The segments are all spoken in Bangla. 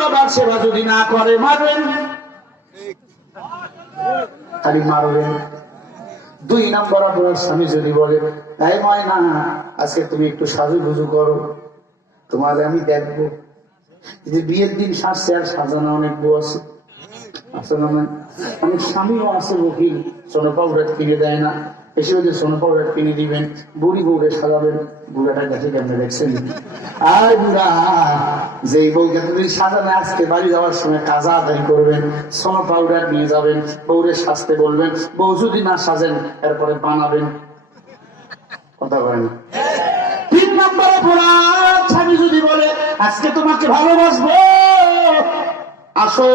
বাবার সেবা যদি না করে মারবেন, খালি মারবেন। 2 নম্বর অপরাধ, স্বামী যদি বলে তাই ময়না আজকে তুমি একটু সাজুগুজু করো, তোমার আমি দেখবো। যে বিয়ের দিন সাজছে আর সাজানো অনেক বউ আছে, আছে না? অনেক স্বামীও আছে বকিল, সোনো পাউডার কিনে দেয় না, এসে যে সোনো পাউডার কিনে দিবেন, বুড়ি বউরে সাজাবেন। বুড়াটা দেখে কেমনে দেখছেন? আর বুড়া যেই বউকে তুমি সাজানো, আজকে বাড়ি যাওয়ার সময় কাজা আদায় করবেন, সোনো পাউডার নিয়ে যাবেন, বউরে সাজতে বলবেন। বউ যদি না সাজেন এরপরে বানাবেন। কথা বলেন। 3 নম্বর অপরাধ, স্বামী যদি বলে আজকে তোমাকে ভালোবাসবো আসো,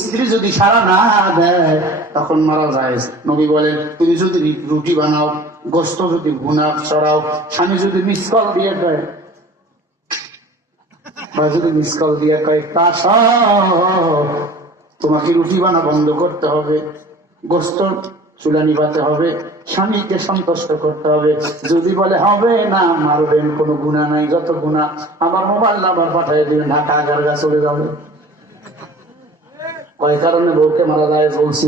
স্ত্রী যদি সারা না দেয় তখন মারা যায়। নবী বলেন তুমি যদি রুটি বানাও, গোস্ত যদি ভুনা চড়াও, স্বামী যদি মিস কল দিয়ে দেয়, বা যদি মিস কল দিয়ে কয় তা তোমাকে রুটি বানা বন্ধ করতে হবে, গোস্ত চুলা নিবাতে হবে, স্বামীকে সন্তুষ্ট করতে হবে। যদি বলে হবে না, মারবেন, কোনো গুণা নাই। যত গুণা আমার মোবাইল নাম্বার পাঠিয়ে দিবেন, ঢাকা আগারগা চলে যাবে। কয় কারণে বউকে মারা যায় বলছি,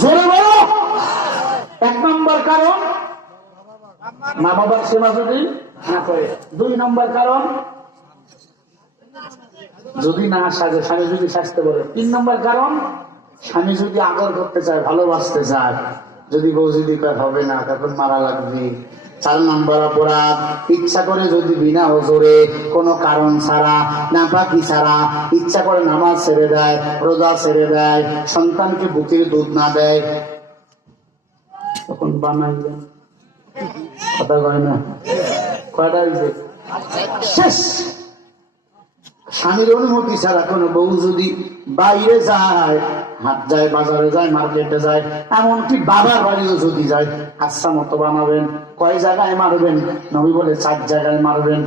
জোরে বলো। 1 নম্বর কারণ, মা বাবার সেবা যদি না করে। 2 নম্বর কারণ, যদি না সাজে, স্বামী যদি সাজতে বলে। 3 নম্বর কারণ, স্বামী যদি আদর করতে চায়, ভালোবাসতে চায়, যদি বউ যদি হবে না তখন মারা লাগবে। 4 নম্বর অপরাধ, ইচ্ছা করে যদি বিনা ওজরে কোনো কারণ ছাড়া, নাপাকি ছাড়া ইচ্ছা করে নামাজ ছেড়ে দেয়, রোজা ছেড়ে দেয়, সন্তানকে বুকের দুধ না দেয়, তখন বানাইবে। কথা কয় না? কয়টা হয়েছে? শেষ। স্বামীর অনুমতি ছাড়া কোনো বউ যদি বাইরে যায়, হাট যায়, বাজারে যায়, মার্কেটে যায়, এমনকি বাবার বাড়িও যদি যায়, আচ্ছা মতো বানাবেন। কয় জায়গায় মারবেন? নবী বলে 4 জায়গায় মারবেন।